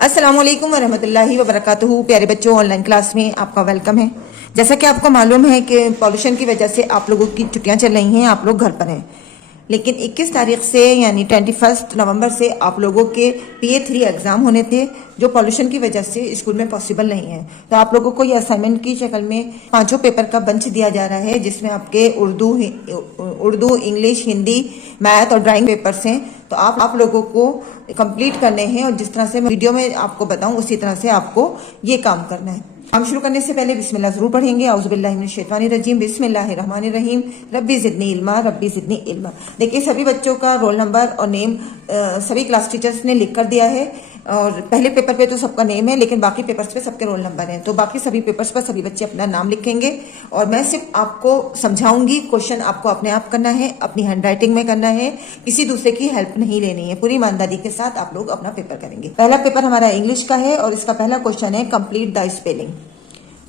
अस्सलामुअलैकुम वरहमतुल्लाहि वबरकातुहू। प्यारे बच्चों, ऑनलाइन क्लास में आपका वेलकम है। जैसा कि आपको मालूम है कि पॉल्यूशन की वजह से आप लोगों की छुट्टियां चल रही हैं, आप लोग घर पर हैं। लेकिन 21 तारीख से यानी 21 नवंबर से आप लोगों के PA3 एग्ज़ाम होने थे, जो पॉल्यूशन की वजह से स्कूल में पॉसिबल नहीं है। तो आप लोगों को ये असाइनमेंट की शक्ल में 5 पेपर का बंच दिया जा रहा है, जिसमें आपके उर्दू, इंग्लिश, हिंदी, मैथ और ड्राइंग पेपर्स हैं। तो आप लोगों को कंप्लीट करने हैं और जिस तरह से मैं वीडियो में आपको बताऊं उसी तरह से आपको ये काम करना है। हम शुरू करने से पहले बिस्मिल्लाह जरूर पढ़ेंगे। औज़ुबिल्लाहि मिनश्शैतानिर्रजीम, बिस्मिल्लाहिर्रहमानिर्रहीम, रब्बी ज़िदनी इल्मा, रब्बी ज़िदनी इल्मा। देखिए, सभी बच्चों का रोल नंबर और नेम सभी क्लास टीचर्स ने लिख कर दिया है। और पहले पेपर पे तो सबका नेम है, लेकिन बाकी पेपर्स पे सबके रोल नंबर हैं। तो बाकी सभी पेपर्स पर सभी बच्चे अपना नाम लिखेंगे और मैं सिर्फ आपको समझाऊंगी। क्वेश्चन आपको अपने आप करना है, अपनी हैंड राइटिंग में करना है, किसी दूसरे की हेल्प नहीं लेनी है। पूरी ईमानदारी के साथ आप लोग अपना पेपर करेंगे। पहला पेपर हमारा इंग्लिश का है और इसका पहला क्वेश्चन है कंप्लीट द स्पेलिंग।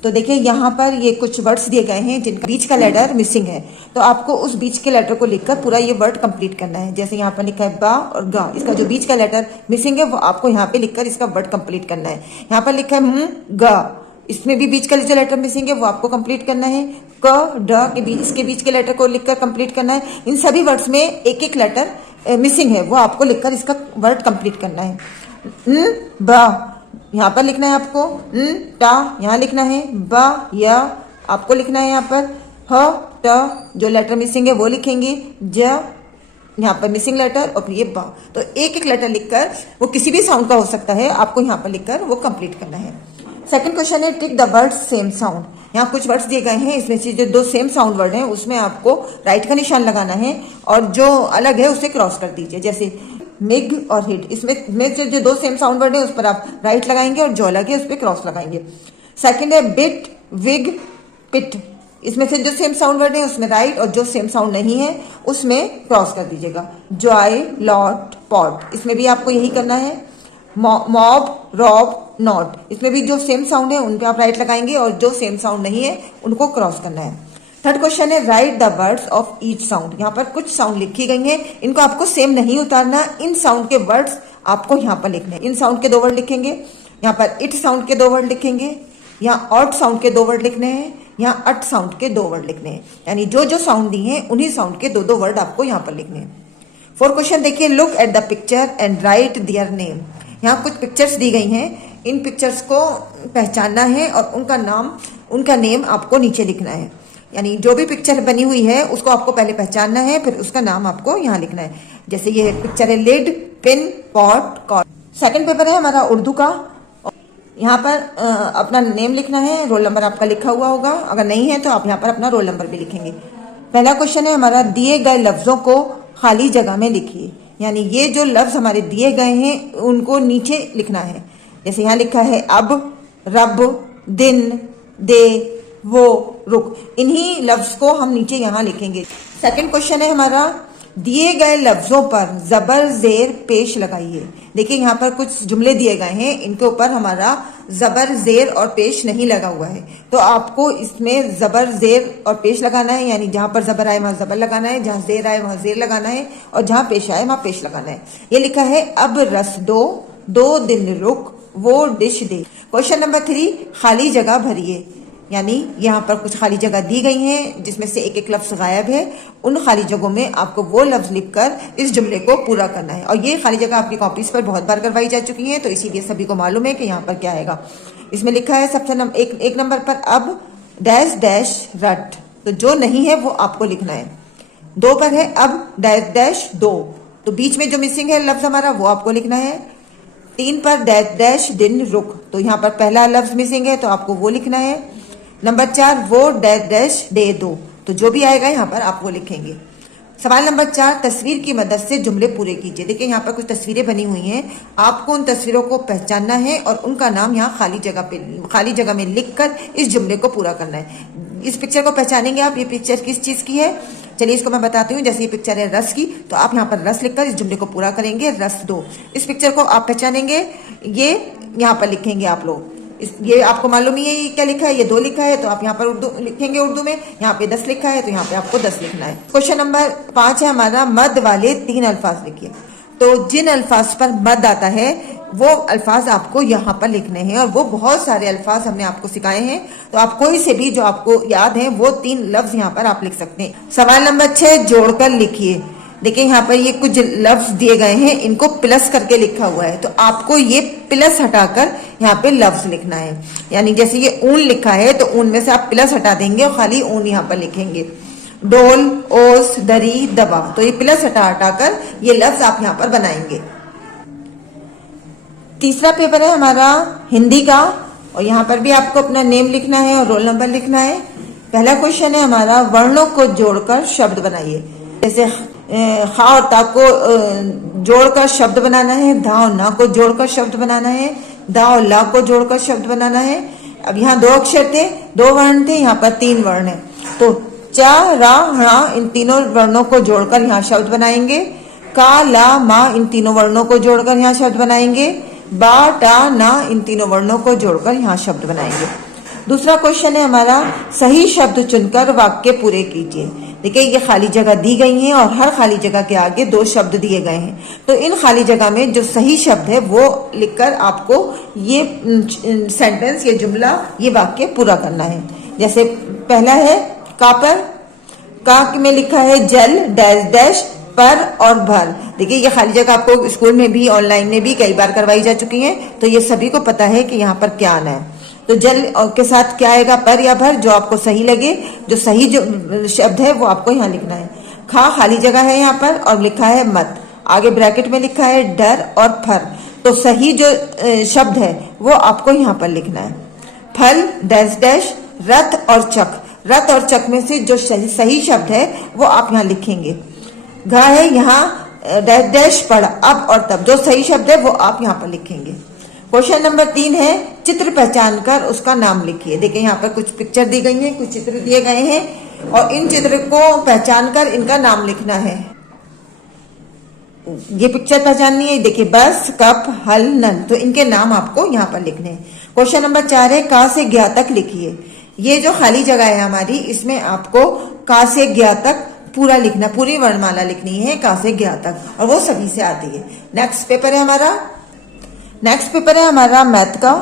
तो देखिए, यहाँ पर ये कुछ वर्ड्स दिए गए हैं जिनका बीच का लेटर मिसिंग है। तो आपको उस बीच के लेटर को लिखकर पूरा ये वर्ड कंप्लीट करना है। जैसे यहाँ पर लिखा है बा और गा, इसका जो बीच का लेटर मिसिंग है वो आपको यहाँ पे लिखकर इसका वर्ड कंप्लीट करना है। यहाँ पर लिखा है गा, इसमें भी बीच का जो लेटर मिसिंग है वो आपको कंप्लीट करना है। क ड के बीच, इसके बीच के लेटर को लिखकर कंप्लीट करना है। इन सभी वर्ड्स में एक एक लेटर मिसिंग है, वो आपको लिखकर इसका वर्ड कंप्लीट करना है। बा यहाँ पर लिखना है आपको, टा यहाँ लिखना है, बा या आपको लिखना है यहाँ पर, ह ट जो लेटर मिसिंग है वो लिखेंगे, ज यहाँ पर मिसिंग लेटर और फिर ये बा। तो एक एक लेटर लिखकर, वो किसी भी साउंड का हो सकता है, आपको यहाँ पर लिखकर वो कंप्लीट करना है। सेकंड क्वेश्चन है tick the word same sound. यहाँ कुछ वर्ड्स दिए गए हैं, इसमें से जो दो सेम साउंड वर्ड हैं उसमें आपको राइट का निशान लगाना है और जो अलग है उसे क्रॉस कर दीजिए। जैसे मिग और हिट, इसमें जो दो सेम साउंड वर्ड है उस पर आप राइट लगाएंगे और जो अलग है उस पर क्रॉस लगाएंगे। सेकंड है बिट, विग, पिट, इसमें से जो सेम साउंड वर्ड है उसमें राइट और जो सेम साउंड नहीं है उसमें क्रॉस कर दीजिएगा। जॉय, लॉट, पॉट, इसमें भी आपको यही करना है। मॉब, रॉब, नॉट, इसमें भी जो सेम साउंड है उन पे आप राइट लगाएंगे और जो सेम साउंड नहीं है उनको क्रॉस करना है। थर्ड क्वेश्चन है right the words of each sound. यहाँ पर कुछ साउंड लिखी गई हैं, इनको आपको सेम नहीं उतारना, इन साउंड के वर्ड्स आपको यहाँ पर लिखने हैं। इन साउंड के 2 वर्ड लिखेंगे, यहाँ पर इट साउंड के 2 वर्ड लिखेंगे, यहाँ ऑट साउंड के 2 वर्ड लिखने हैं, यहाँ अट साउंड के 2 वर्ड लिखने हैं। यानी जो जो साउंड दी हैं उन्हीं साउंड के 2-2 वर्ड आपको यहाँ पर लिखने हैं। फोर्थ क्वेश्चन देखिए, look at the picture and right their name. यहाँ कुछ पिक्चर्स दी गई हैं, इन पिक्चर्स को पहचानना है और उनका नेम आपको नीचे लिखना है। यानी जो भी पिक्चर बनी हुई है उसको आपको पहले पहचानना है, फिर उसका नाम आपको यहाँ लिखना है। जैसे ये पिक्चर है lid, pin, pot, cot. Second paper है हमारा उर्दू का। यहाँ पर अपना नेम लिखना है, रोल नंबर आपका लिखा हुआ होगा, अगर नहीं है तो आप यहाँ पर अपना रोल नंबर भी लिखेंगे। पहला क्वेश्चन है हमारा दिए गए लफ्जों को खाली जगह में लिखिए। यानी ये जो लफ्ज हमारे दिए गए हैं उनको नीचे लिखना है। जैसे यहाँ लिखा है अब, रब, दिन, दे, वो, रुक, इन्हीं लफ्ज को हम नीचे यहाँ लिखेंगे। सेकंड क्वेश्चन है हमारा दिए गए लफ्जों पर जबर जेर पेश लगाइए। देखिए, यहाँ पर कुछ जुमले दिए गए हैं, इनके ऊपर हमारा जबर जेर और पेश नहीं लगा हुआ है, तो आपको इसमें जबर जेर और पेश लगाना है। यानी जहां पर जबर आए वहां जबर लगाना है, जहां जेर आए वहां जेर लगाना है और जहां पेश आए वहां पेश लगाना है। ये लिखा है अब रस दो, 2 दिन रुक, वो डिश दे। क्वेश्चन नंबर 3 खाली जगह भरिए। यानी यहाँ पर कुछ खाली जगह दी गई हैं जिसमें से एक एक लफ्ज गायब है, उन खाली जगहों में आपको वो लफ्ज लिखकर इस जुमले को पूरा करना है। और ये खाली जगह आपकी कॉपीज पर बहुत बार करवाई जा चुकी हैं, तो इसीलिए सभी को मालूम है कि यहाँ पर क्या आएगा। इसमें लिखा है सबसे एक नंबर पर अब डैश डैश रट, तो जो नहीं है वो आपको लिखना है। 2 पर है अब डैश डैश 2, तो बीच में जो मिसिंग है लफ्ज हमारा वो आपको लिखना है। 3 पर डैश डैश दिन रुक, तो यहाँ पर पहला लफ्ज मिसिंग है तो आपको वो लिखना है। नंबर 4 वो डैश डैश दे दो, तो जो भी आएगा यहाँ पर आप वो लिखेंगे। सवाल नंबर 4 तस्वीर की मदद से जुमले पूरे कीजिए। देखिए, यहाँ पर कुछ तस्वीरें बनी हुई हैं, आपको उन तस्वीरों को पहचानना है और उनका नाम यहाँ खाली जगह में लिखकर इस जुमले को पूरा करना है। इस पिक्चर को पहचानेंगे आप, ये पिक्चर किस चीज की है, चलिए इसको मैं बताती हूँ। जैसे ये पिक्चर है रस की, तो आप यहाँ पर रस लिखकर इस जुमले को पूरा करेंगे, रस दो। इस पिक्चर को आप पहचानेंगे, ये यहाँ पर लिखेंगे आप लोग। ये आपको मालूम ही है क्या लिखा है, ये 2 लिखा है तो आप यहाँ पर उर्दू लिखेंगे उर्दू में, यहाँ पे 10 लिखा है तो यहाँ पे आपको 10 लिखना है। क्वेश्चन नंबर 5 है हमारा मद वाले 3 अल्फाज लिखिए। तो जिन अल्फाज पर मद आता है वो अल्फाज आपको यहाँ पर लिखने हैं और वो बहुत सारे अल्फाज हमने आपको सिखाए हैं, तो आप कोई से भी जो आपको याद है वो 3 लफ्ज यहाँ पर आप लिख सकते हैं। सवाल नंबर 6, जोड़कर लिखिए। देखिए यहाँ पर ये कुछ लफ्ज दिए गए हैं, इनको प्लस करके लिखा हुआ है, तो आपको ये प्लस हटाकर यहाँ पे लफ्ज लिखना है। यानी जैसे ये ऊन लिखा है तो ऊन में से आप प्लस हटा देंगे और खाली ऊन यहाँ पर लिखेंगे। डोल, ओस, दरी, दबा, तो ये प्लस हटाकर ये लफ्ज आप यहाँ पर बनाएंगे। तीसरा पेपर है हमारा हिंदी का, और यहाँ पर भी आपको अपना नेम लिखना है और रोल नंबर लिखना है। पहला क्वेश्चन है हमारा, वर्णों को जोड़कर शब्द बनाइए। जैसे खा और ता को जोड़कर शब्द बनाना है, धा और ना को जोड़कर शब्द बनाना है, दा और ला को जोड़कर शब्द बनाना है। अब यहाँ 2 अक्षर थे, 2 वर्ण थे, यहाँ पर 3 वर्ण है, तो चा, रा, णा इन तीनों वर्णों को जोड़कर यहाँ शब्द बनाएंगे। का, ला, मा इन तीनों वर्णों को जोड़कर यहाँ शब्द बनाएंगे। बा, टा, ना इन तीनों वर्णों को जोड़कर यहाँ शब्द बनाएंगे। दूसरा क्वेश्चन है हमारा, सही शब्द चुनकर वाक्य पूरे कीजिए। देखिए ये खाली जगह दी गई है और हर खाली जगह के आगे 2 शब्द दिए गए हैं, तो इन खाली जगह में जो सही शब्द है वो लिखकर आपको ये सेंटेंस, ये जुमला, ये वाक्य पूरा करना है। जैसे पहला है का पर, का में लिखा है जल डैश डैश पर और भर। देखिए ये खाली जगह आपको स्कूल में भी ऑनलाइन में भी कई बार करवाई जा चुकी है, तो ये सभी को पता है कि यहाँ पर क्या आना है। तो जल के साथ क्या आएगा, पर या भर, जो आपको सही लगे, जो सही जो शब्द है वो आपको यहाँ लिखना है। खा खाली जगह है यहाँ पर और लिखा है मत, आगे ब्रैकेट में लिखा है डर और फर, तो सही जो शब्द है वो आपको यहाँ पर लिखना है। फल डैश डैश, रथ और चक, रथ और चक में से जो सही शब्द है वो आप यहाँ लिखेंगे। घा है यहाँ डैश डैश पढ़, अब और तब, जो सही शब्द है वो आप यहाँ पर लिखेंगे। क्वेश्चन नंबर 3 है, चित्र पहचान कर उसका नाम लिखिए। देखिए यहाँ पर कुछ पिक्चर दी गई है, कुछ चित्र दिए गए हैं और इन चित्र को पहचान कर इनका नाम लिखना है। ये पिक्चर पहचाननी है, देखिए बस, कप, हल, नल, तो इनके नाम आपको यहाँ पर लिखने हैं। क्वेश्चन नंबर 4 है, का से ज्ञा तक लिखिए। ये जो खाली जगह है हमारी, इसमें आपको का से ज्ञा तक पूरा लिखना, पूरी वर्णमाला लिखनी है का से ज्ञा तक, और वो सभी से आती है। नेक्स्ट पेपर है हमारा मैथ का,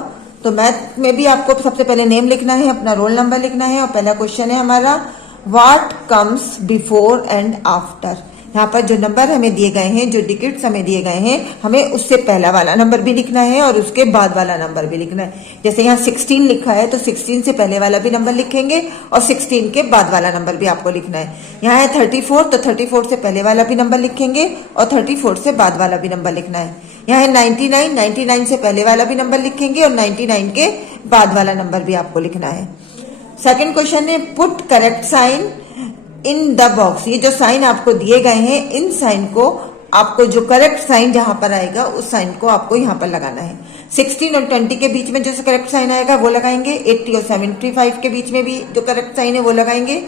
तो मैथ में भी आपको सबसे पहले नेम लिखना है, अपना रोल नंबर लिखना है, और पहला क्वेश्चन है हमारा, what comes before and after. यहाँ पर जो नंबर हमें दिए गए हैं, जो डिजिट्स हमें दिए गए हैं, हमें उससे पहला वाला नंबर भी लिखना है और उसके बाद वाला नंबर भी लिखना है। जैसे यहाँ 16 लिखा है तो 16 से पहले वाला भी नंबर लिखेंगे और 16 के बाद वाला नंबर भी आपको लिखना है। यहाँ है 34, तो 34 से पहले वाला भी नंबर लिखेंगे और 34 से बाद वाला भी नंबर लिखना है। यहाँ है 99, 99 से पहले वाला भी नंबर लिखेंगे और 99 के बाद वाला नंबर भी आपको लिखना है। सेकंड क्वेश्चन है, put correct sign in the box. ये जो साइन आपको दिए गए हैं, इन साइन को आपको, जो करेक्ट साइन जहां पर आएगा उस साइन को आपको यहाँ पर लगाना है। 16 और 20 के बीच में जो करेक्ट साइन आएगा वो लगाएंगे। 80 और 75 के बीच में भी जो करेक्ट साइन है वो लगाएंगे।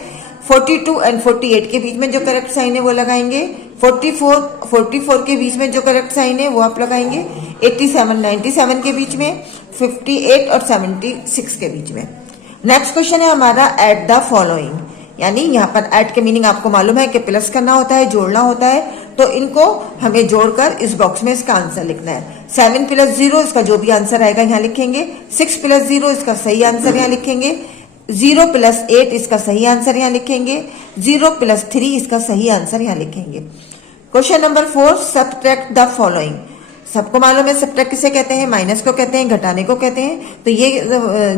42 एंड 48 के बीच में जो करेक्ट साइन है वो लगाएंगे। 44 के बीच में जो करेक्ट साइन है वो आप लगाएंगे। 87, 97 के बीच में, 58 और 76 के बीच में। नेक्स्ट क्वेश्चन है हमारा, एट द फॉलोइंग। यानी यहाँ पर ऐड के मीनिंग आपको मालूम है कि प्लस करना होता है, जोड़ना होता है, तो इनको हमें जोड़कर इस बॉक्स में इसका आंसर लिखना है। 7 + 0 इसका जो भी आंसर आएगा यहाँ लिखेंगे। 6 + 0 इसका सही आंसर यहाँ लिखेंगे। 0 + 8 इसका सही आंसर यहाँ लिखेंगे। 0 + 3 इसका सही आंसर यहाँ लिखेंगे। Question number 4, subtract the following. सबको मालूम है सब्ट्रैक्ट किसे कहते हैं, माइनस को कहते हैं, घटाने को कहते हैं। तो ये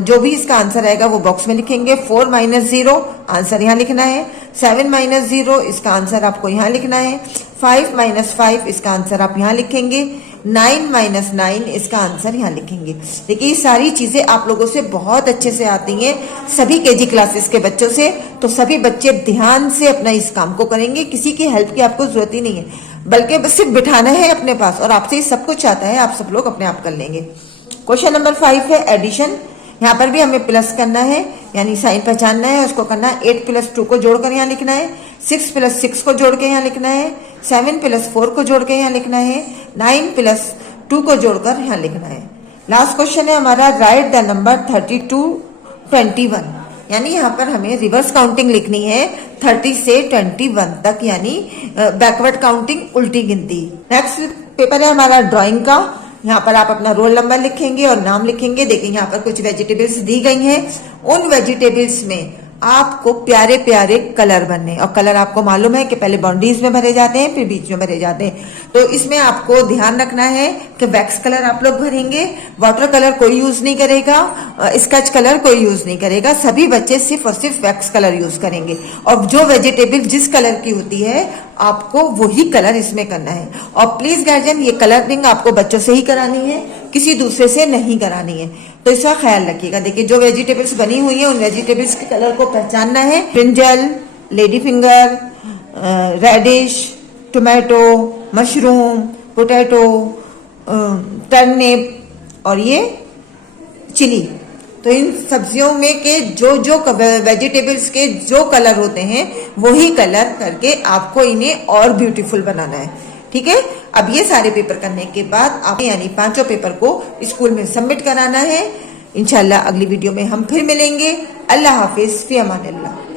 जो भी इसका आंसर आएगा वो बॉक्स में लिखेंगे। 4 - 0 आंसर यहाँ लिखना है। 7 - 0 इसका आंसर आपको यहाँ लिखना है। 5 - 5 इसका आंसर आप यहाँ लिखेंगे। 9 - 9 इसका आंसर यहाँ लिखेंगे। देखिए ये सारी चीजें आप लोगों से बहुत अच्छे से आती हैं, सभी केजी क्लासेस के बच्चों से। तो सभी बच्चे ध्यान से अपना इस काम को करेंगे, किसी की हेल्प की आपको जरूरत ही नहीं है, बल्कि बस सिर्फ बिठाना है अपने पास और आपसे सब कुछ आता है, आप सब लोग अपने आप कर लेंगे। क्वेश्चन नंबर 5 है एडिशन। यहाँ पर भी हमें प्लस करना है, यानी साइन पहचानना है, उसको करना है। 8 + 2 को जोड़कर यहाँ लिखना है। 6 + 6 को जोड़ के यहाँ लिखना है। 7 + 4 को जोड़ के यहाँ लिखना है। 9 + 2 को जोड़कर यहाँ लिखना है। लास्ट क्वेश्चन है हमारा, राइट द नंबर 32 21। यानी यहाँ पर हमें रिवर्स काउंटिंग लिखनी है 30 से 21 तक, यानी बैकवर्ड काउंटिंग, उल्टी गिनती। नेक्स्ट पेपर है हमारा ड्राइंग का। यहाँ पर आप अपना रोल नंबर लिखेंगे और नाम लिखेंगे। देखिए यहाँ पर कुछ वेजिटेबल्स दी गई हैं, उन वेजिटेबल्स में आपको प्यारे प्यारे कलर भरने, और कलर आपको मालूम है कि पहले बाउंड्रीज में भरे जाते हैं फिर बीच में भरे जाते हैं। तो इसमें आपको ध्यान रखना है कि वैक्स कलर आप लोग भरेंगे, वाटर कलर कोई यूज नहीं करेगा, स्केच कलर कोई यूज नहीं करेगा, सभी बच्चे सिर्फ और सिर्फ वैक्स कलर यूज करेंगे। और जो वेजिटेबल जिस कलर की होती है आपको वही कलर इसमें करना है। और प्लीज गार्जियन, ये कलरिंग आपको बच्चों से ही करानी है, किसी दूसरे से नहीं करानी है, तो इसका ख्याल रखिएगा। देखिए जो वेजिटेबल्स बनी हुई है उन वेजिटेबल्स के कलर को पहचानना है। Brinjal, lady finger, radish, tomato, mushroom, potato, turnip और ये चिली। तो इन सब्जियों में के जो जो वेजिटेबल्स के जो कलर होते हैं वही कलर करके आपको इन्हें और ब्यूटीफुल बनाना है। ठीक है, अब ये सारे पेपर करने के बाद आप यानी 5 पेपर को स्कूल में सबमिट कराना है। इंशाल्लाह अगली वीडियो में हम फिर मिलेंगे। अल्लाह हाफिज, फी अमानिल्लाह।